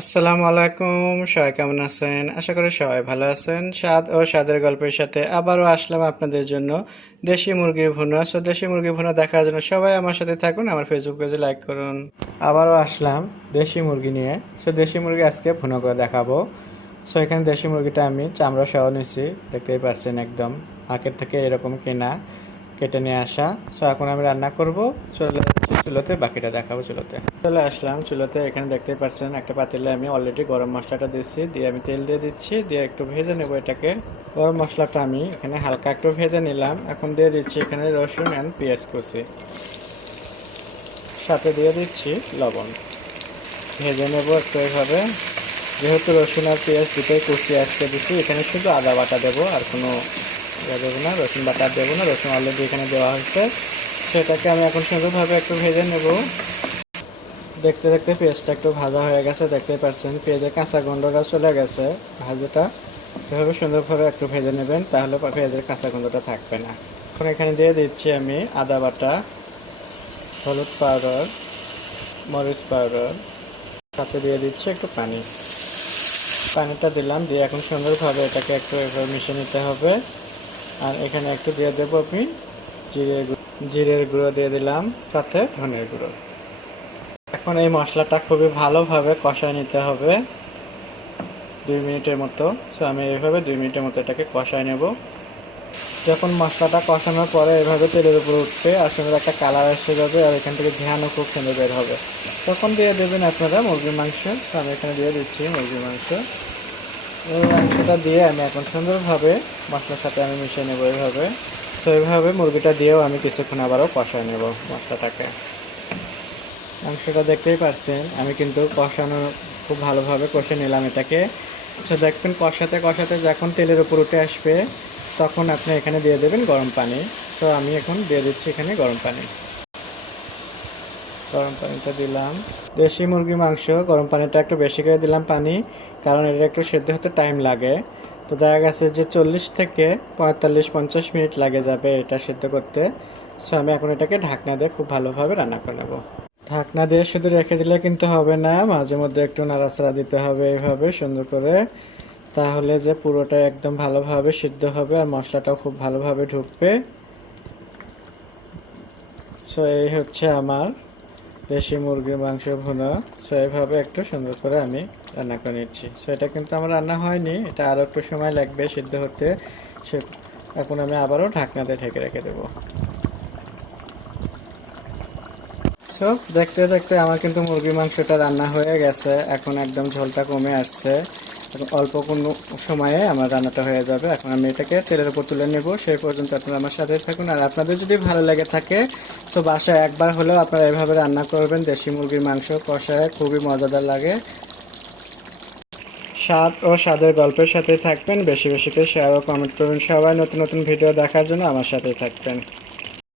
আসসালামু আলাইকুম। সবাই কেমন আছেন? আশা করি সবাই ভালো আছেন। স্বাদ ও স্বাদের গল্পের সাথে আবারও আসলাম আপনাদের জন্য দেশি মুরগির ভুনা। দেশি মুরগির ভুনা দেখার জন্য সবাই আমার সাথে থাকুন, আমার ফেসবুক পেজে লাইক করুন। আবারও আসলাম দেশি মুরগি নিয়ে। দেশি মুরগি আজকে ভুনা করে দেখাবো। এখানে দেশি মুরগিটা আমি চামড়া সহ নিয়েছি, দেখতেই পাচ্ছেন একদম মার্কেট থেকে এরকম কেনা, কেটে নিয়ে আসা। এখন আমি রান্না করব। চলে যাচ্ছি চুলোতে, বাকিটা দেখাবো চুলোতে। চলে আসলাম চুলোতে। এখানে দেখতেই পাচ্ছেন একটা পাতিলে আমি অলরেডি গরম মশলাটা দিচ্ছি, দিয়ে আমি তেল দিয়ে দিচ্ছি, দিয়ে একটু ভেজে নেব এটাকে। গরম মশলাটা আমি এখানে হালকা একটু ভেজে নিলাম। এখন দিয়ে দিচ্ছি এখানে রসুন অ্যান্ড পেঁয়াজ কুচি, সাথে দিয়ে দিচ্ছি লবণ। ভেজে নেব একটু এভাবে। যেহেতু রসুন আর পেঁয়াজ দুটোই কুচি আজকে দিচ্ছি, এখানে শুধু আদা বাটা দেবো, আর কোনো দেবো না, রসুন বাটা দেবো না। রসুন অলরেডি এখানে দেওয়া হয়েছে। সেটাকে আমি এখন সুন্দরভাবে একটু ভেজে নেব। দেখতে দেখতে পেঁয়াজটা একটু ভাজা হয়ে গেছে, দেখতেই পাচ্ছেন পেঁয়াজের কাঁচা গন্ধটা চলে গেছে। ভাজাটা এভাবে সুন্দরভাবে একটু ভেজে নেবেন, তাহলে পেঁয়াজের কাঁচা গন্ধটা থাকবে না। এখন এখানে দিয়ে দিচ্ছি আমি আদা বাটা, হলুদ পাউডার, মরিচ পাউডার, সাথে দিয়ে দিচ্ছি একটু পানি। পানিটা দিলাম, দিয়ে এখন সুন্দরভাবে এটাকে একটু এভাবে মিশিয়ে নিতে হবে। আর এখানে একটু দিয়ে দেবো আমি জিরের গুঁড়ো দিয়ে দিলাম, সাথে ধনের গুঁড়ো। এখন এই মশলাটা খুবই ভালোভাবে কষায় নিতে হবে 2 মিনিটের মতো। আমি এইভাবে 2 মিনিটের মতো এটাকে কষায় নেব। যখন মশলাটা কষানোর পরে এভাবে তেলের উপরে উঠবে আর সুন্দর একটা কালার এসে যাবে, আর এখান থেকে ঝাঁঝও খুব সুন্দর বের হবে, তখন দিয়ে দেবেন আপনারা মুরগির মাংস। আমি এখানে দিয়ে দিচ্ছি মুরগির মাংস। এই মাংসটা দিয়ে আমি এখন সুন্দরভাবে মশলার সাথে আমি মিশিয়ে নেব এইভাবে। এইভাবে মুরগিটা দিয়েও আমি কিছুক্ষণ আবারও কষায় নেব মশলাটাকে। মাংসটা দেখতেই পাচ্ছেন আমি কিন্তু কষানো খুব ভালোভাবে কষে নিলাম এটাকে। দেখবেন কষাতে কষাতে যখন তেলের উপর উঠে আসবে, তখন আপনি এখানে দিয়ে দেবেন গরম পানি। আমি এখন দিয়ে দিচ্ছি এখানে গরম পানি। গরম পানিটা দিলাম। দেশি মুরগির মাংস গরম পানিটা একটু বেশি করে দিলাম পানি, কারণ এটা একটু সেদ্ধ হতে টাইম লাগে। তো দেখা গেছে যে 40 থেকে 45-50 মিনিট লাগে যাবে এটা সেদ্ধ করতে। আমি এখন এটাকে ঢাকনা দিয়ে খুব ভালোভাবে রান্না করে নেব। ঢাকনা দিয়ে শুধু রেখে দিলে কিন্তু হবে না, মাঝে মধ্যে একটু নাড়াচাড়া দিতে হবে এইভাবে সুন্দর করে, তাহলে যে পুরোটা একদম ভালোভাবে সিদ্ধ হবে আর মশলাটাও খুব ভালোভাবে ঢুকবে। এই হচ্ছে আমার দেশি মুরগির মাংস ভুনা। এইভাবে একটু সুন্দর করে আমি রান্না করে নিচ্ছি। এটা কিন্তু আমার রান্না হয়নি, এটা আরও একটু সময় লাগবে সিদ্ধ হতে। এখন আমি আবারও ঢাকনাতে ঢেকে রেখে দেবো। দেখতে দেখতে আমার কিন্তু মুরগির মাংসটা রান্না হয়ে গেছে। এখন একদম ঝোলটা কমে আসছে, অল্প কোনো সময়ে আমার রান্নাটা হয়ে যাবে। এখন আমি এটাকে তেলের উপর তুলে নেব। সেই পর্যন্ত আপনারা আমার সাথে থাকুন। আর আপনাদের যদি ভালো লেগে থাকে বাসায় একবার হলেও আপনারা এভাবে রান্না করবেন। দেশি মুরগির মাংস কষায় খুবই মজাদার লাগে। স্বাদ ও স্বাদের গল্পের সাথেই থাকবেন। বেশি বেশি করে শেয়ার ও কমেন্ট করবেন। সবাই নতুন নতুন ভিডিও দেখার জন্য আমার সাথেই থাকবেন।